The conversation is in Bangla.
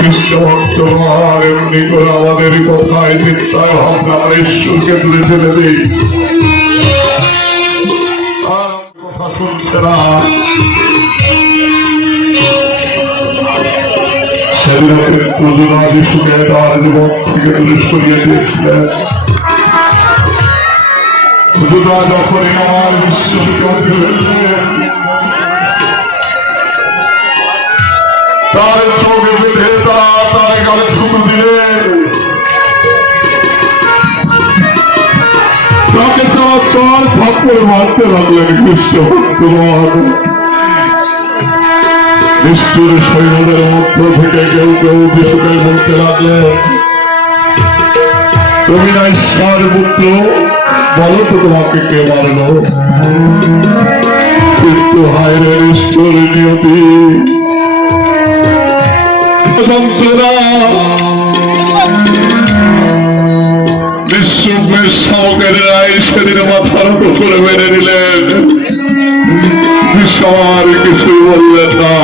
কৃষ্ণ ভক্তবার এমনি করে আমাদের কথায় চিন্তায় ভাবনা আমরা ঈশ্বরকে দূরে ঠেলে দিই। কথা শুনছে না। সেদিনের প্রযোজনা যিশুকে তার জীবন থেকে দূরে সরিয়ে দিয়েছিলেন। প্রযোজনা যখনই আমার তার চোখে বেঁধে তার গালে ছুটু দিয়ে তাকে চার থাপ্পড় মারতে লাগলেন কৃষ্ণ ভক্তগণ। নিষ্ঠুর সৈন্যদের মধ্য থেকে কেউ কেউ যিশুকে বলতে লাগলেন, তুমি না ঈশ্বর পুত্র, বলো তো তোমাকে কে মারল? কিন্তু হায় রে নিষ্ঠুর নিয়তি, নিঃসুখের শাওকের রায় সেদিন মাথার উপর করে মেরে নিলেন। ঈশ্বর কিছু বললেন না।